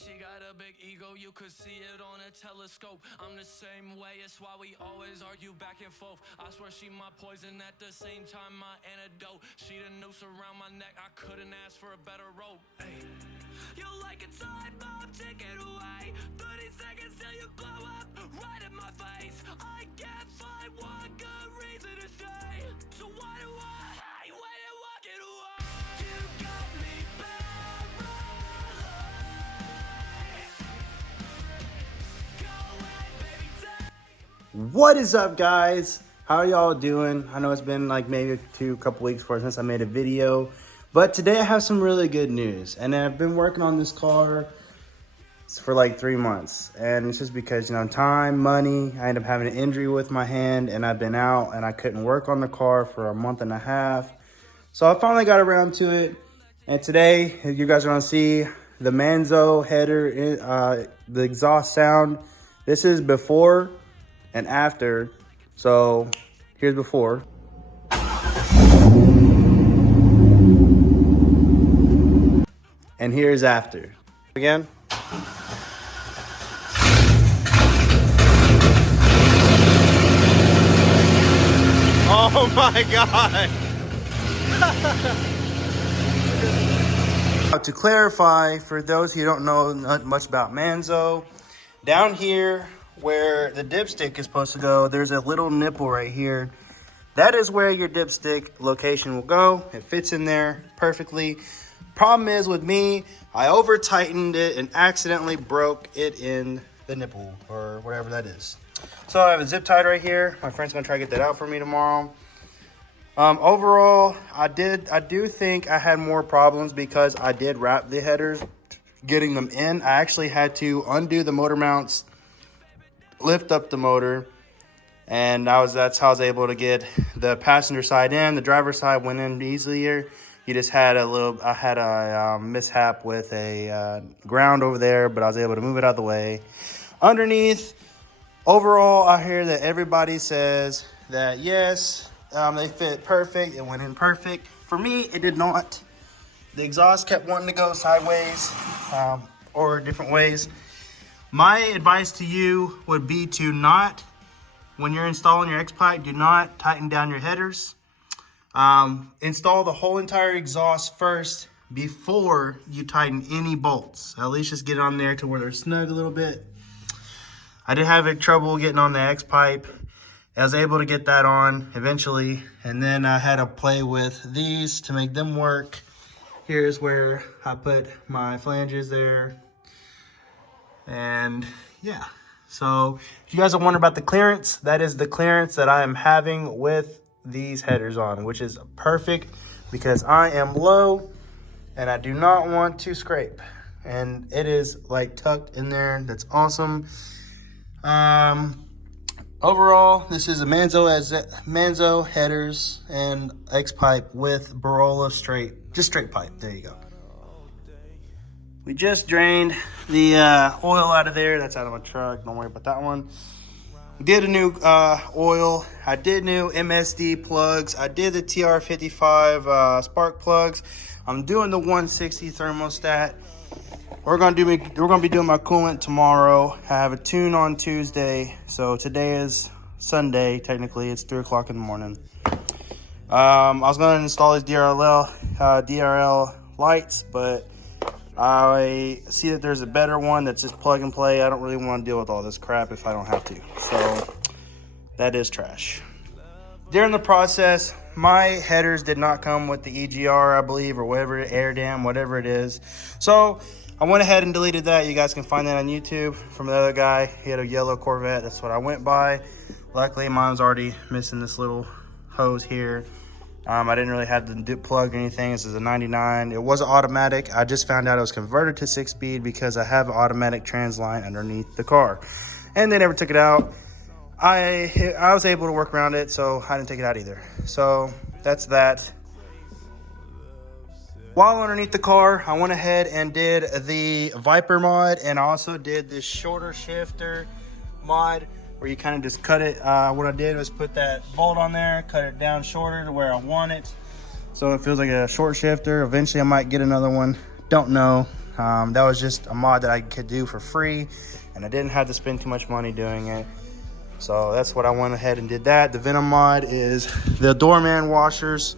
She got a big ego, you could see it on a telescope. I'm the same way, it's why we always argue back and forth. I swear she my poison, at the same time my antidote. She the noose around my neck, I couldn't ask for a better rope. Hey. You like a time bomb, take it away. 30 seconds till you blow up, right in my face. I can't find one good reason to stay. So why do I hate when you're walking away? You got me paralyzed. What is up, guys? How are y'all doing? I know it's been like maybe a couple weeks since I made a video, but today I have some really good news. And I've been working on this car for like 3 months, and it's just because, you know, time, money. I ended up having an injury with my hand, and I've been out and I couldn't work on the car for a month and a half. So I finally got around to it, and today you guys are gonna see the MANZO header, the exhaust sound. This is before and after. So here's before. And here's after. Again. Oh my God. To clarify, for those who don't know much about MANZO, down here where the dipstick is supposed to go, there's a little nipple right here. That is where your dipstick location will go. It fits in there perfectly. Problem is with me, I over tightened it and accidentally broke it in the nipple or whatever that is. So I have a zip tied right here. My friend's gonna try to get that out for me tomorrow. Overall, I do think I had more problems because I did wrap the headers getting them in. I actually had to undo the motor mounts, lift up the motor, and that's how I was able to get the passenger side in. The driver's side went in easier. You just had I had a mishap with a ground over there, but I was able to move it out of the way. Underneath, overall, I hear that everybody says that yes, they fit perfect. It went in perfect. For me, it did not. The exhaust kept wanting to go sideways or different ways. My advice to you would be to not, when you're installing your X-pipe, do not tighten down your headers. Install the whole entire exhaust first before you tighten any bolts. At least just get it on there to where they're snug a little bit. I did have trouble getting on the X-pipe. I was able to get that on eventually, and then I had to play with these to make them work. Here's where I put my flanges there. And yeah, so if you guys are wondering about the clearance, that is the clearance that I am having with these headers on, which is perfect because I am low and I do not want to scrape. And it is like tucked in there. That's awesome. Overall, this is a MANZO headers and X-pipe with brolas straight pipe. There you go. We just drained the oil out of there. That's out of my truck. Don't worry about that one. We did a new oil. I did new MSD plugs. I did the TR55 spark plugs. I'm doing the 160 thermostat. We're gonna be doing my coolant tomorrow. I have a tune on Tuesday, so today is Sunday. Technically, it's 3 o'clock in the morning. I was gonna install these DRL lights, but I see that there's a better one that's just plug and play. I don't really want to deal with all this crap if I don't have to. So that is trash. During the process, my headers did not come with the EGR, I believe, or whatever, air dam, whatever it is. So I went ahead and deleted that. You guys can find that on YouTube from the other guy. He had a yellow Corvette. That's what I went by. Luckily, mine was already missing this little hose here. I didn't really have the dip plug or anything. This is a 99. It was automatic. I just found out it was converted to 6-speed because I have an automatic trans line underneath the car. And they never took it out. I was able to work around it, so I didn't take it out either. So that's that. While underneath the car, I went ahead and did the Viper mod, and I also did this shorter shifter mod where you kind of just cut it. What I did was put that bolt on there, cut it down shorter to where I want it, so it feels like a short shifter. Eventually I might get another one, don't know. That was just a mod that I could do for free, and I didn't have to spend too much money doing it. So that's what I went ahead and did that. The Venom mod is the doorman washers,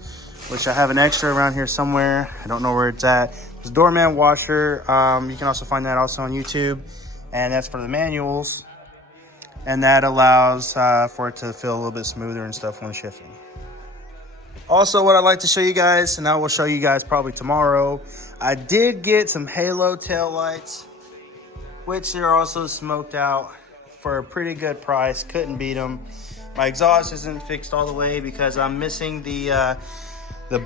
which I have an extra around here somewhere. I don't know where it's at. It's a doorman washer. You can also find that also on YouTube, and that's for the manuals. And that allows for it to feel a little bit smoother and stuff when shifting. Also, what I'd like to show you guys, and I will show you guys probably tomorrow, I did get some Halo tail lights, which they're also smoked out for a pretty good price. Couldn't beat them. My exhaust isn't fixed all the way because I'm missing the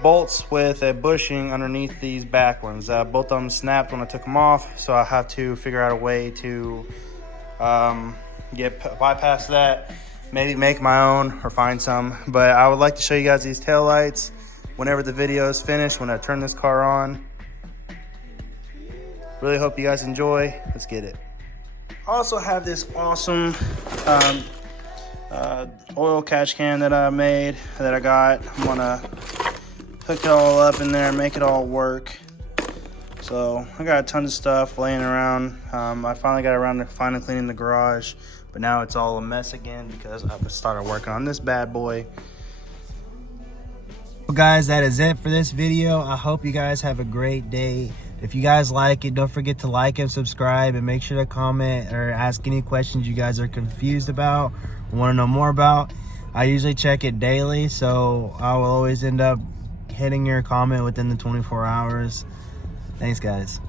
bolts with a bushing underneath these back ones. Both of them snapped when I took them off, so I have to figure out a way to bypass that, maybe make my own or find some. But I would like to show you guys these tail lights whenever the video is finished, when I turn this car on. Really hope you guys enjoy. Let's get it. I also have this awesome oil catch can that I made, that I got. I'm gonna hook it all up in there, make it all work. So I got a ton of stuff laying around. I finally got around to finally cleaning the garage, but now it's all a mess again because I've started working on this bad boy. Well, guys, that is it for this video. I hope you guys have a great day. If you guys like it, don't forget to like and subscribe, and make sure to comment or ask any questions you guys are confused about or want to know more about. I usually check it daily, so I will always end up hitting your comment within the 24 hours. Thanks, guys.